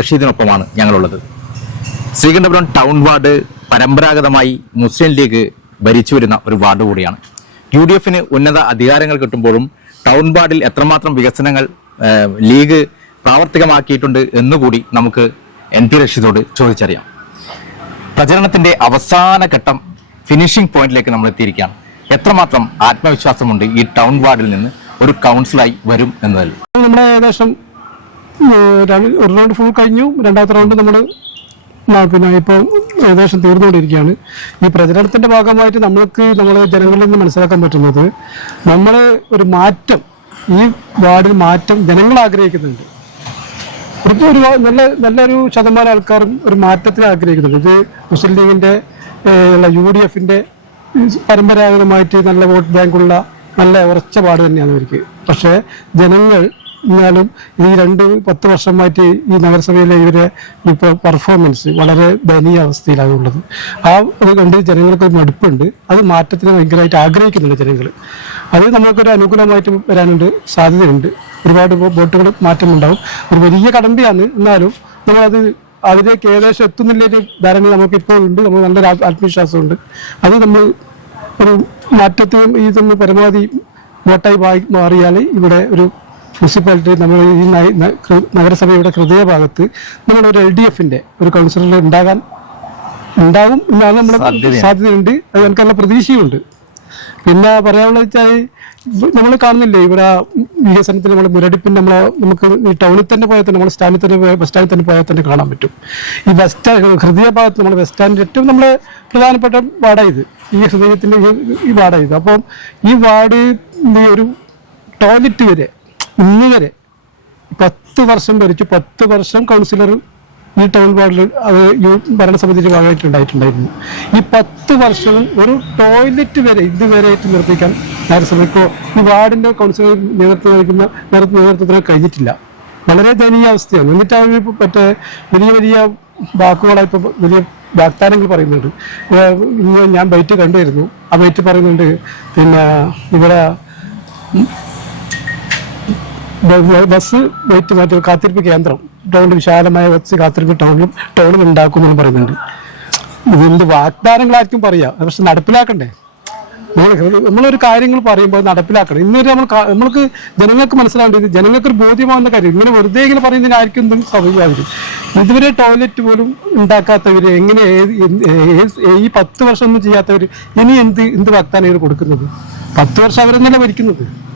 റഷീദിനൊപ്പമാണ് ഞങ്ങളുള്ളത്. Sreekandapuram town ward പരമ്പരാഗതമായി Muslim league ഭരിച്ചു വരുന്ന ഒരു വാർഡ് കൂടിയാണ്. യു ഡി എഫിന് ഉന്നത അധികാരങ്ങൾ കിട്ടുമ്പോഴും ടൗൺ വാർഡിൽ എത്രമാത്രം വികസനങ്ങൾ ലീഗ് പ്രാവർത്തികമാക്കിയിട്ടുണ്ട് എന്നുകൂടി നമുക്ക് എൻ പി റഷീദോട് ചോദിച്ചറിയാം. പ്രചരണത്തിന്റെ അവസാന ഘട്ടം ഫിനിഷിംഗ് പോയിന്റിലേക്ക് നമ്മൾ എത്തിയിരിക്കുകയാണ്. എത്രമാത്രം ആത്മവിശ്വാസമുണ്ട് ഈ ടൗൺ വാർഡിൽ നിന്ന് ഒരു കൗൺസിലായി വരും എന്നതിൽ? നമ്മുടെ ഏകദേശം ഒരു റൗണ്ട് ഫുൾ കഴിഞ്ഞു. രണ്ടാമത്തെ റൗണ്ട് നമ്മൾ പിന്നെ ഇപ്പോൾ ഏകദേശം തീർന്നുകൊണ്ടിരിക്കുകയാണ്. ഈ പ്രചരണത്തിന്റെ ഭാഗമായിട്ട് നമ്മൾക്ക് നമ്മൾ ജനങ്ങളിൽ നിന്ന് മനസ്സിലാക്കാൻ പറ്റുന്നത് നമ്മൾ ഒരു മാറ്റം ഈ വാർഡിൽ മാറ്റം ജനങ്ങൾ ആഗ്രഹിക്കുന്നുണ്ട്. ഇപ്പൊ ഒരു നല്ല നല്ലൊരു ശതമാനം ആൾക്കാരും ഒരു മാറ്റത്തിന് ആഗ്രഹിക്കുന്നുണ്ട്. ഇത് മുസ്ലിം ലീഗിന്റെ യു ഡി എഫിന്റെ പരമ്പരാഗതമായിട്ട് നല്ല വോട്ട് ബാങ്കുള്ള നല്ല ഉറച്ച പാട് തന്നെയാണ് അവർക്ക് പക്ഷേ ജനങ്ങൾ എന്നാലും ഈ രണ്ട് പത്ത് വർഷമായിട്ട് ഈ നഗരസഭയിലെ ഇവരെ ഇപ്പോൾ പെർഫോമൻസ് വളരെ ദയനീയ അവസ്ഥയിലാണ് ഉള്ളത്. ആ അത് കണ്ട് ജനങ്ങൾക്ക് ഒരു മടുപ്പുണ്ട്. അത് മാറ്റത്തിന് ഭയങ്കരമായിട്ട് ആഗ്രഹിക്കുന്നുണ്ട് ജനങ്ങൾ. അത് നമുക്കൊരു അനുകൂലമായിട്ട് വരാനുണ്ട് സാധ്യതയുണ്ട്. ഒരുപാട് ബോട്ടുകൾ മാറ്റമുണ്ടാവും. ഒരു വലിയ കടമ്പയാണ്. എന്നാലും നമ്മളത് അതിലേക്ക് ഏകദേശം എത്തുന്നില്ലൊരു ധാരണ നമുക്ക് ഇപ്പോൾ ഉണ്ട്. നമുക്ക് നല്ലൊരു ആത്മവിശ്വാസമുണ്ട്. അത് നമ്മൾ ഒരു മാറ്റത്തിനും ഈ നമ്മൾ പരമാവധി വോട്ടായി മാറിയാൽ ഇവിടെ ഒരു മുനിസിപ്പാലിറ്റി നമ്മൾ ഈ നഗരസഭയുടെ ഹൃദയഭാഗത്ത് നമ്മളൊരു എൽ ഡി എഫിന്റെ ഒരു കൗൺസിലർ ഉണ്ടാകാൻ ഉണ്ടാവും എന്നാണ് നമ്മൾ സാധ്യതയുണ്ട്. അത് അത് എനിക്കുള്ള പ്രതീക്ഷയുണ്ട് പിന്നെ പറയാനുള്ളത് വെച്ചാൽ നമ്മൾ കാണുന്നില്ലേ ഇവിടെ വികസനത്തിന് നമ്മൾ മുരടിപ്പിന് നമ്മൾ നമുക്ക് ഈ ടൗണിൽ തന്നെ പോയാൽ തന്നെ നമ്മൾ സ്റ്റാൻഡിൽ തന്നെ പോയാൽ ബസ് സ്റ്റാൻഡിൽ തന്നെ പോയാൽ തന്നെ കാണാൻ പറ്റും. ഈ ബസ് സ്റ്റാൻഡ് ഹൃദയ ഭാഗത്ത് നമ്മൾ ബസ് സ്റ്റാൻഡിൽ ഏറ്റവും നമ്മൾ പ്രധാനപ്പെട്ട ഇത്. ഈ ഹൃദയത്തിന്റെ ഈ- ഈ ഇത്. അപ്പം ഈ വാർഡ് ഈ ഒരു ടോയ്ലറ്റ് വരെ ഇന്ന് വരെ പത്ത് വർഷം ഭരിച്ചു പത്ത് വർഷം കൗൺസിലർ ഈ ടൗൺ വാർഡിൽ അത് ഭരണസമിതിയുടെ ഭാഗമായിട്ട് ഉണ്ടായിട്ടുണ്ടായിരുന്നു ഈ പത്ത് വർഷവും ഒരു ടോയ്ലറ്റ് വരെ ഇതുവരെയായിട്ട് നിർമ്മിക്കാൻ നഗരസഭയ്ക്കോ ഈ വാർഡിന്റെ കൗൺസിലർ നേതൃത്വം നൽകുന്ന നേതൃത്വ നേതൃത്വത്തിനോ കഴിഞ്ഞിട്ടില്ല. വളരെ ദയനീയ അവസ്ഥയാണ്. എന്നിട്ട് അവർ മറ്റേ വലിയ വലിയ വാക്കുകളായി വലിയ വാഗ്ദാനങ്ങൾ പറയുന്നുണ്ട്. ഇന്ന് ഞാൻ ബൈറ്റ് കണ്ടുവരുന്നു ആ ബൈറ്റ് പറയുന്നുണ്ട് പിന്നെ ഇവിടെ ബസ് വെയിറ്റ് മാറ്റി കാത്തിരിപ്പ് കേന്ദ്രം. ടൗണിൽ വിശാലമായ ബസ് കാത്തിരിപ്പ് ടൗണിലും ടൗണിൽ ഉണ്ടാക്കുമെന്ന് പറയുന്നുണ്ട്. ഇതിന്റെ വാഗ്ദാനങ്ങളായിരിക്കും പറയാം? പക്ഷെ നടപ്പിലാക്കണ്ടേ? നമ്മൾ നമ്മളൊരു കാര്യങ്ങൾ പറയുമ്പോൾ നടപ്പിലാക്കണം. ഇന്നൊരു നമ്മൾ നമ്മൾക്ക് ജനങ്ങൾക്ക് മനസ്സിലാവേണ്ടത് ജനങ്ങൾക്ക് ഒരു ബോധ്യമാകുന്ന കാര്യം. ഇങ്ങനെ വെറുതെ ഇങ്ങനെ പറയുന്നതിനായിരിക്കും എന്തും സ്വാഭാവികം ഇതുവരെ ടോയ്ലറ്റ് പോലും ഉണ്ടാക്കാത്തവർ എങ്ങനെ ഈ പത്ത് വർഷം ഒന്നും ചെയ്യാത്തവർ ഇനി എന്ത് എന്ത് വാഗ്ദാനം കൊടുക്കുന്നത്? പത്ത് വർഷം അവരെന്നല്ലേ ഭരിക്കുന്നത്?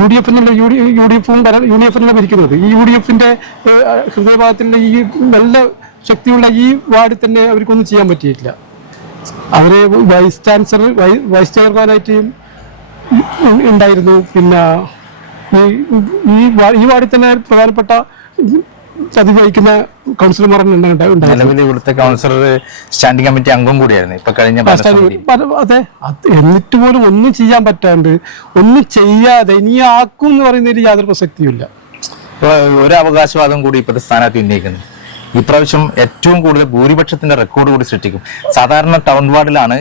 യു ഡി എഫിനല്ല യു ഡി യു ഡി എഫും യു ഡി എഫിനല്ല ഭരിക്കുന്നത്. ഈ യു ഡി എഫിന്റെ ഹൃദയഭാഗത്തിന്റെ ഈ നല്ല ശക്തിയുള്ള ഈ വാർഡിൽ തന്നെ അവർക്കൊന്നും ചെയ്യാൻ പറ്റിയിട്ടില്ല. അവർ വൈസ് ചാൻസലർ വൈസ് ചെയർമാനായിട്ട് ഉണ്ടായിരുന്നു. പിന്നെ ഈ ഈ വാർഡിൽ തന്നെ പ്രധാനപ്പെട്ട ചതി വഹിക്കുന്ന കൗൺസിലർമാർ ഉണ്ടായിരുന്നു. നിലവിൽ ഇവിടുത്തെ കൗൺസിലർ സ്റ്റാൻഡിംഗ് കമ്മിറ്റി അംഗം കൂടിയായിരുന്നു. ഇപ്പൊ കഴിഞ്ഞ അത്. എന്നിട്ട് പോലും ഒന്നും ചെയ്യാൻ പറ്റാണ്ട് ഒന്നും ചെയ്യാതെ ഇനി ആക്കും എന്ന് പറയുന്നതിൽ യാതൊരു പ്രസക്തിയുമില്ല ഒരു അവകാശവാദം കൂടി ഇപ്പോഴത്തെ സ്ഥാനാർത്ഥി ഉന്നയിക്കുന്നു. ഇപ്രാവശ്യം ഏറ്റവും കൂടുതൽ ഭൂരിപക്ഷത്തിന്റെ റെക്കോർഡ് കൂടി സൃഷ്ടിക്കും. സാധാരണ ടൗൺ വാർഡിലാണ്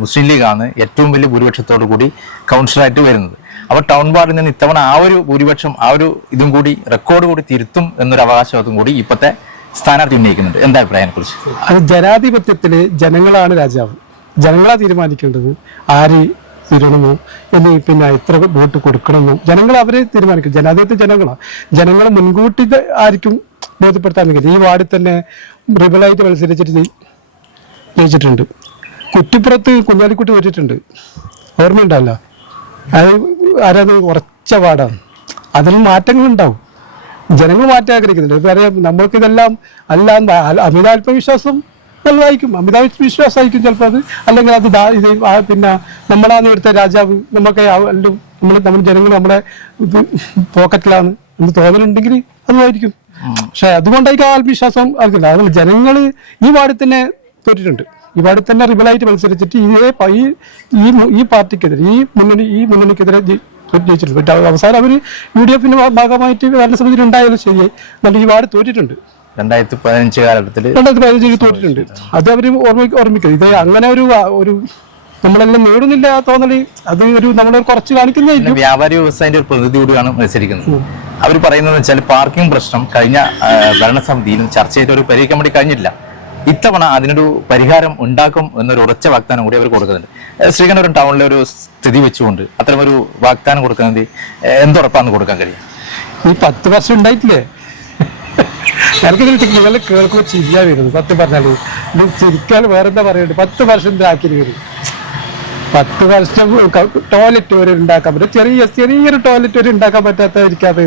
മുസ്ലിം ലീഗാണ് ഏറ്റവും വലിയ ഭൂരിപക്ഷത്തോടു കൂടി കൗൺസിലറായിട്ട് വരുന്നത്. അപ്പോൾ ടൗൺ വാർഡിൽ നിന്ന് ഇത്തവണ ആ ഒരു ഭൂരിപക്ഷം ആ ഒരു ഇതും കൂടി റെക്കോർഡ് കൂടി തിരുത്തും എന്നൊരു അവകാശവാദം കൂടി ഇപ്പോഴത്തെ സ്ഥാനാർത്ഥി ഉന്നയിക്കുന്നുണ്ട്. എന്താ അഭിപ്രായം കുറിച്ച് അത് ജനാധിപത്യത്തിൽ ജനങ്ങളാണ് രാജാവ്. ജനങ്ങളാ തീരുമാനിക്കേണ്ടത് ആര് തരണമോ എന്ന് പിന്നെ എത്ര വോട്ട് കൊടുക്കണമെന്നോ. ജനങ്ങൾ അവരെ തീരുമാനിക്കും. ജനാധിപത്യ ജനങ്ങളാണ് ജനങ്ങൾ മുൻകൂട്ടി ആയിരിക്കും ബോധ്യപ്പെടുത്താൻ കഴിയും ഈ വാർഡിൽ തന്നെ റിബലായിട്ട് മത്സരിച്ചിട്ട് ജയി- ജയിച്ചിട്ടുണ്ട്. കുറ്റിപ്പുറത്ത് കുഞ്ഞാലിക്കുട്ടി വരിട്ടുണ്ട് ഓർമ്മയുണ്ടല്ലോ അത് ആരത് കുറച്ച പാടാണ്. അതിൽ മാറ്റങ്ങളുണ്ടാവും. ജനങ്ങൾ മാറ്റം ആഗ്രഹിക്കുന്നുണ്ട്. വേറെ അറിയാം നമ്മൾക്കിതെല്ലാം അല്ല അമിതാത്മവിശ്വാസം നല്ലതായിരിക്കും അമിത വിശ്വാസമായിരിക്കും ചിലപ്പോൾ അത്. അല്ലെങ്കിൽ അത് ഇത് പിന്നെ നമ്മളാണ് എടുത്ത രാജാവ് നമുക്ക് നമ്മൾ നമ്മുടെ ജനങ്ങൾ നമ്മുടെ ഇത് പോക്കറ്റിലാണ് എന്ന് തോന്നലുണ്ടെങ്കിൽ അതുമായിരിക്കും. പക്ഷെ അതുകൊണ്ടായിരിക്കും ആത്മവിശ്വാസം ആയിരിക്കില്ല അതുകൊണ്ട് ജനങ്ങൾ ഈ വാർഡിൽ തന്നെ തോറ്റിട്ടുണ്ട്. വാർഡിൽ തന്നെ റിബലായിട്ട് മത്സരിച്ചിട്ട് ഇതേ ഈ ഈ പാർട്ടിക്കെതിരെ ഈ മുന്നണി ഈ മുന്നണിക്കെതിരെ ജയി- ജയിച്ചിട്ടുണ്ട് അവസാനം അവർ യു ഡി എഫിന്റെ ഭാഗമായിട്ട് ഭരണസമിതിയിൽ ഉണ്ടായാലും ശരി. എന്നാലും ഈ വാർഡ് തോറ്റിട്ടുണ്ട്. രണ്ടായിരത്തി പതിനഞ്ച് കാലഘട്ടത്തിൽ രണ്ടായിരത്തി പതിനഞ്ചിൽ തോറ്റിട്ടുണ്ട്. അത് അവർ ഓർമ്മ ഓർമ്മിക്കുന്നത് ഇത് അങ്ങനെ ഒരു ഒരു നമ്മളെല്ലാം നേടുന്നില്ല തോന്നൽ. അത് ഒരു നമ്മൾ കുറച്ച് കാണിക്കുന്നതായിരിക്കും. വ്യാപാരി വ്യവസായന്റെ ഒരു പ്രതിനിധി കൂടിയാണ് മത്സരിക്കുന്നത് അവർ പറയുന്നത് വെച്ചാൽ പാർക്കിംഗ് പ്രശ്നം കഴിഞ്ഞ ഭരണസമിതിയിലും ചർച്ച ചെയ്ത് ഒരു പരിഹരിക്കാൻ വേണ്ടി കഴിഞ്ഞില്ല ഇത്തവണ അതിനൊരു പരിഹാരം ഉണ്ടാക്കും എന്നൊരു ഉറച്ച വാഗ്ദാനം കൂടി അവർ കൊടുക്കുന്നുണ്ട്. ശ്രീകണ്ഠപുരം ടൗണിലെ ഒരു സ്ഥിതി വെച്ചുകൊണ്ട് അത്തരമൊരു വാഗ്ദാനം കൊടുക്കുന്നത് എന്തുറപ്പാന്ന് കൊടുക്കാൻ കഴിയും? ഈ പത്ത് വർഷം ഉണ്ടായിട്ടില്ലേ? എനിക്ക് നിങ്ങൾ കേൾക്കുമ്പോൾ ചിരിയാ വരുന്നത് സത്യം പറഞ്ഞാൽ. ചിരിക്കാൻ വേറെന്താ പറയുന്നത് പത്ത് വർഷം ഇതാക്കി വരും. പത്ത് വർഷം ടോയ്ലറ്റ് വരെ ഉണ്ടാക്കാൻ പറ്റും. ചെറിയ ചെറിയൊരു ടോയ്ലറ്റ് വരെ ഉണ്ടാക്കാൻ പറ്റാത്തതായിരിക്കും അത്.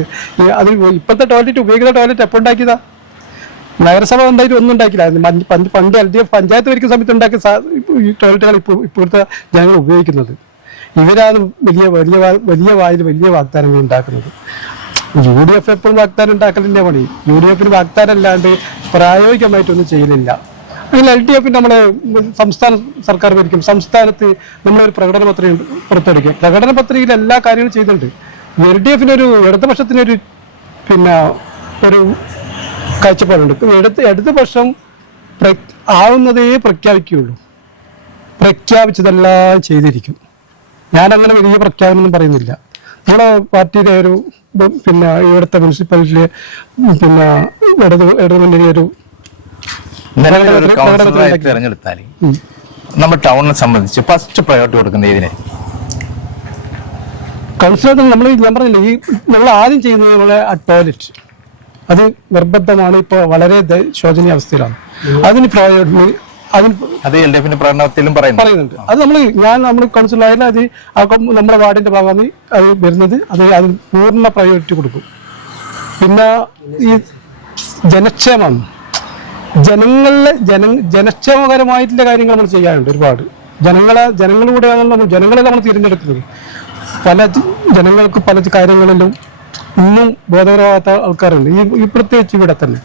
അത് ഇപ്പോഴത്തെ ടോയ്ലറ്റ് ഉപയോഗിക്കുന്ന ടോയ്ലറ്റ് എപ്പോൾ ഉണ്ടാക്കിയതാ? നഗരസഭ ഉണ്ടായിട്ട് ഒന്നും ഉണ്ടാക്കില്ല പണ്ട് എൽ ഡി എഫ് പഞ്ചായത്ത് ഭരിക്കുന്ന സമയത്ത് ഉണ്ടാക്കിയ ടോയ്ലറ്റുകൾ ഇപ്പോൾ ഇപ്പോഴത്തെ ജനങ്ങൾ ഉപയോഗിക്കുന്നത്. ഇവരാണ് വലിയ വലിയ വലിയ വായിൽ വലിയ വാഗ്ദാനങ്ങൾ ഉണ്ടാക്കുന്നത്. യു ഡി എഫ് എപ്പോഴും വാഗ്ദാനം ഉണ്ടാക്കലിന്റെ പണി. യു ഡി എഫിന് വാഗ്ദാനം അല്ലാണ്ട് പ്രായോഗികമായിട്ടൊന്നും ചെയ്യുന്നില്ല അതിൽ എൽ ഡി എഫിന് നമ്മളെ സംസ്ഥാന സർക്കാർ ഭരിക്കും. സംസ്ഥാനത്ത് നമ്മളൊരു പ്രകടന പത്രിക പുറപ്പെടുവിക്കും പ്രകടന പത്രികയിൽ എല്ലാ കാര്യങ്ങളും ചെയ്തിട്ടുണ്ട്. എൽ ഡി എഫിനൊരു ഇടതുപക്ഷത്തിനൊരു പിന്നെ ഒരു കാഴ്ചപ്പാടുണ്ട്. എടുത്ത് എടുത്ത പക്ഷം ആവുന്നതേ പ്രഖ്യാപിക്കുകയുള്ളൂ. പ്രഖ്യാപിച്ചതെല്ലാം ചെയ്തിരിക്കും. ഞാൻ അങ്ങനെ വലിയ പ്രഖ്യാപനമൊന്നും പറയുന്നില്ല. നമ്മുടെ പാർട്ടിയുടെ ഒരു പിന്നെ ഇവിടുത്തെ മുനിസിപ്പാലിറ്റിയിലെ പിന്നെ ഇടത് ഇടതുമുന്നണി ഒരു നിലവിൽ ഒരു പ്രകടനത്തിൽ- കൗൺസിലറായി പ്രകടനത്തിൽ തിരഞ്ഞെടുത്താൽ നമ്മുടെ ടൗണിനെ സംബന്ധിച്ച് ഫസ്റ്റ് പ്രയോറിറ്റി കൊടുക്കുന്നത് ഇതിനെ കൗൺസിലർ നമ്മൾ ഞാൻ പറഞ്ഞില്ല ഈ നമ്മൾ ആദ്യം ചെയ്യുന്നത് നമ്മളെ ടോയ്ലറ്റ് അത് നിർബന്ധമാണ്. ഇപ്പോൾ വളരെ ശോചനീയ അവസ്ഥയിലാണ്. അതിന് അതിന് അത് എൽ ഡി എഫിന്റെ പ്രകടനത്തിലും പറയുന്നുണ്ട്. അത് നമ്മൾ ഞാൻ നമ്മൾ കൗൺസിലായാലും അത് ആ നമ്മുടെ വാർഡിന്റെ ഭാഗമായി അത് വരുന്നത് അത് അതിന് പൂർണ പ്രയോറിറ്റി കൊടുക്കും. പിന്നെ ഈ ജനക്ഷേമം. ജനങ്ങളിലെ ജന ജനക്ഷേമകരമായിട്ടുള്ള കാര്യങ്ങൾ നമ്മൾ ചെയ്യാറുണ്ട് ഒരുപാട്. ജനങ്ങളെ ജനങ്ങളിലൂടെയാണ് നമ്മൾ ജനങ്ങളെ നമ്മൾ തിരഞ്ഞെടുക്കുന്നത്. പല ജനങ്ങൾക്ക് പല കാര്യങ്ങളിലും ഇന്നും ബോധപരമാകാത്ത ആൾക്കാരുണ്ട്. ഈ പ്രത്യേകിച്ച് ഇവിടെ തന്നെ.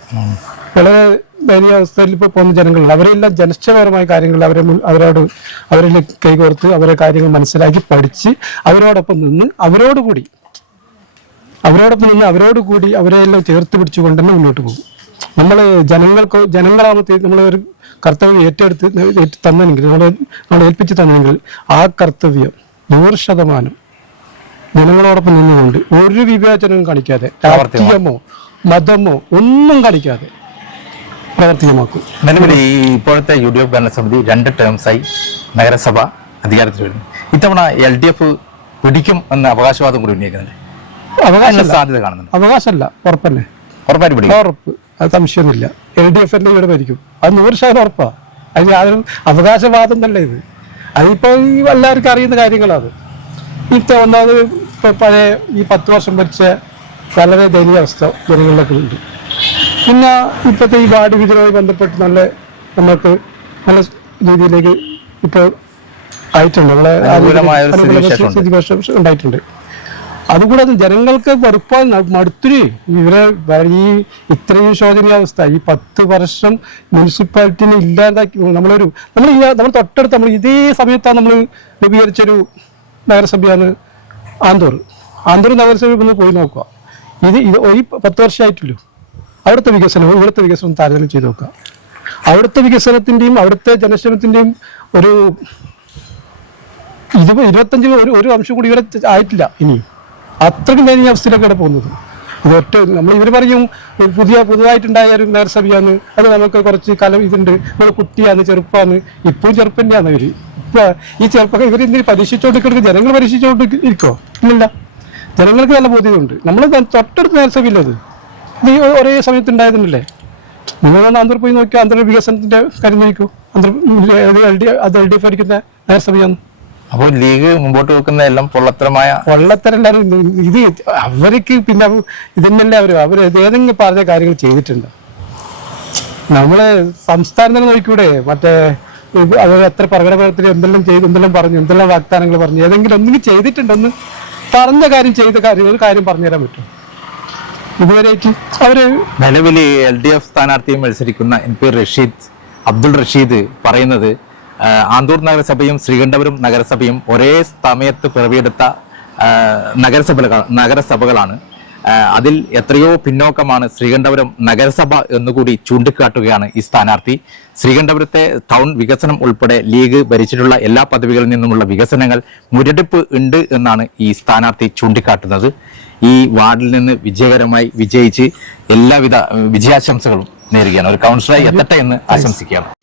വളരെ ദയനീയ അവസ്ഥയിൽ ഇപ്പോൾ പോകുന്ന ജനങ്ങളുണ്ട്. അവരെല്ലാം ജനക്ഷേമപരമായ കാര്യങ്ങൾ അവരെ അവരോട് അവരിൽ കൈകോർത്ത് അവരെ കാര്യങ്ങൾ മനസ്സിലാക്കി പഠിച്ച് അവരോടൊപ്പം നിന്ന് അവരോടുകൂടി അവരോടൊപ്പം നിന്ന് അവരോട് കൂടി അവരെ എല്ലാം ചേർത്ത് പിടിച്ചുകൊണ്ട് തന്നെ മുന്നോട്ട് പോകും. നമ്മൾ ജനങ്ങൾക്ക് ജനങ്ങളാമത്തെ നമ്മൾ ഒരു കർത്തവ്യം ഏറ്റെടുത്ത് ഏറ്റു തന്നെങ്കിൽ നമ്മൾ നമ്മൾ ഏൽപ്പിച്ച് തന്നെങ്കിൽ ആ കർത്തവ്യം നൂറ് ശതമാനം ജനങ്ങളോടൊപ്പം നിന്നുകൊണ്ട് ഒരു വിവേചനവും കാണിക്കാതെ രാഷ്ട്രീയമോ മതമോ ഒന്നും കാണിക്കാതെ പ്രവർത്തികമാക്കും. നിലവിൽ ഈ ഇപ്പോഴത്തെ യു ഡി എഫ് ഭരണസമിതി രണ്ട് ടേംസായി നഗരസഭ അധികാരത്തിൽ വരുന്നു. ഇത്തവണ എൽ ഡി എഫ് പിടിക്കും എന്ന അവകാശവാദം കൂടി ഉന്നയിക്കുന്നുണ്ട്. സാധ്യത കാണുന്നുണ്ട്. അവകാശമല്ല. ഉറപ്പായിട്ട് പിടിക്കും. ഉറപ്പ്. അത് സംശയമൊന്നുമില്ല എൽ ഡി എഫ് തന്നെ ഇവിടെ ഭരിക്കും. അത് നൂറ് ശതമാനം ഉറപ്പാണ് അതിന് യാതൊരു അവകാശവാദം തന്നെ ഇത്. അതിപ്പോ ഈ എല്ലാവർക്കും അറിയുന്ന കാര്യങ്ങളാണ് ഇപ്പൊ ഒന്നാമത് ഇപ്പോൾ പഴയ ഈ പത്ത് വർഷം ഭരിച്ച വളരെ ദയനീയ അവസ്ഥ ജനങ്ങളിലൊക്കെ ഉണ്ട്. പിന്നെ ഇപ്പോഴത്തെ ഈ വാർഡ് വിതരണവുമായി ബന്ധപ്പെട്ട് നല്ല നമ്മൾക്ക് നല്ല രീതിയിലേക്ക് ഇപ്പോൾ ആയിട്ടുണ്ട്. നമ്മളെ ഉണ്ടായിട്ടുണ്ട്. അതുകൂടാതെ ജനങ്ങൾക്ക് വെറുപ്പാൽ മടുത്തിരി. ഇവരെ ഈ ഇത്രയും ശോചനീയാവസ്ഥ ഈ പത്ത് വർഷം മുനിസിപ്പാലിറ്റിനെ ഇല്ലാതാക്കി നമ്മളൊരു നമ്മൾ നമ്മൾ തൊട്ടടുത്ത് നമ്മൾ ഇതേ സമയത്താണ് നമ്മൾ രൂപീകരിച്ചൊരു നഗരസഭയാണ് ആന്തൂർ. ആന്തൂർ നഗരസഭയിൽ ഒന്ന് പോയി നോക്കുക. ഇത് ഇത് ഈ പത്ത് വർഷമായിട്ടില്ലോ? അവിടുത്തെ വികസനവും ഇവിടുത്തെ വികസനവും താരതമ്യം ചെയ്ത് നോക്കുക. അവിടുത്തെ വികസനത്തിന്റെയും അവിടുത്തെ ജനക്ഷേമത്തിന്റെയും ഒരു ഇത് ഇരുപത്തഞ്ച് ഒരു ഒരു അംശം കൂടി ഇവിടെ ആയിട്ടില്ല ഇനി. അത്രയ്ക്കും ദയനീയ അവസ്ഥയിലൊക്കെയാണ് പോകുന്നത്. അത് ഒറ്റ നമ്മൾ ഇവർ പറയും ഒരു പുതിയ പുതുതായിട്ടുണ്ടായ ഒരു നഗരസഭയാണ്. അത് നമുക്ക് കുറച്ച് കാലം ഇതുണ്ട്. നമ്മൾ കുട്ടിയാണ് ചെറുപ്പമാണ്. ഇപ്പോഴും ചെറുപ്പം തന്നെയാണ് ഇപ്പൊ ഈ ചെറുപ്പൊക്കെ ഇവർ പരീക്ഷിച്ചുകൊണ്ട് കിടക്കും ജനങ്ങൾ പരീക്ഷിച്ചോണ്ട് ഇരിക്കോ ഇല്ല ജനങ്ങൾക്ക് നല്ല ബോധ്യതയുണ്ട്. നമ്മൾ തൊട്ടടുത്ത് നേരസഭയില്ല അത്. നീ ഒരേ സമയത്ത് ഉണ്ടായതുണ്ടല്ലേ നിങ്ങൾ ഒന്ന് ആന്ധ്ര പോയി നോക്കിയാൽ ആന്ധ്ര വികസനത്തിന്റെ കാര്യം നോക്കൂ ആന്ധ്ര അത് എൽ ഡി എഫ് ഭരിക്കുന്ന നഗരസഭയാണ് അപ്പോൾ ലീഗ് മുമ്പോട്ട് വെക്കുന്ന എല്ലാം പൊള്ളത്തരമായ പൊള്ളത്തരല്ലാരും ഇത് അവർക്ക് പിന്നെ ഇതന്നെയല്ലേ അവർ? അവർ ഏതെങ്കിലും പറഞ്ഞ കാര്യങ്ങൾ ചെയ്തിട്ടുണ്ട്? നമ്മൾ സംസ്ഥാനം തന്നെ നോക്കിക്കൂടെ? മറ്റേ അവർ എത്ര പ്രകടനത്തിൽ എന്തെല്ലാം ചെയ്തു എന്തെല്ലാം പറഞ്ഞു എന്തെല്ലാം വാഗ്ദാനങ്ങൾ പറഞ്ഞു ഏതെങ്കിലും ഒന്നും ചെയ്തിട്ടുണ്ടെന്ന് പറഞ്ഞ കാര്യം ചെയ്ത കാര്യം ഒരു കാര്യം പറഞ്ഞുതരാൻ പറ്റും. ഇതുവരെയായിട്ട് അവർ നിലവിൽ എൽ ഡി എഫ് സ്ഥാനാർത്ഥിയും മത്സരിക്കുന്ന എൻ പി റഷീദ് അബ്ദുൾ റഷീദ് പറയുന്നത് ആന്തൂർ നഗരസഭയും ശ്രീകണ്ഠപുരം നഗരസഭയും ഒരേ സമയത്ത് പിറവിയെടുത്ത നഗരസഭ നഗരസഭകളാണ്. അതിൽ എത്രയോ പിന്നോക്കമാണ് ശ്രീകണ്ഠപുരം നഗരസഭ എന്നുകൂടി ചൂണ്ടിക്കാട്ടുകയാണ് ഈ സ്ഥാനാർത്ഥി. ശ്രീകണ്ഠപുരത്തെ ടൗൺ വികസനം ഉൾപ്പെടെ ലീഗ് ഭരിച്ചിട്ടുള്ള എല്ലാ പദവികളിൽ നിന്നുമുള്ള വികസനങ്ങൾ മുരടിപ്പ് ഉണ്ട് എന്നാണ് ഈ സ്ഥാനാർത്ഥി ചൂണ്ടിക്കാട്ടുന്നത്. ഈ വാർഡിൽ നിന്ന് വിജയകരമായി വിജയിച്ച് എല്ലാവിധ വിജയാശംസകളും നേരുകയാണ്. ഒരു കൗൺസിലറായി എത്തട്ടെ എന്ന് ആശംസിക്കുകയാണ്.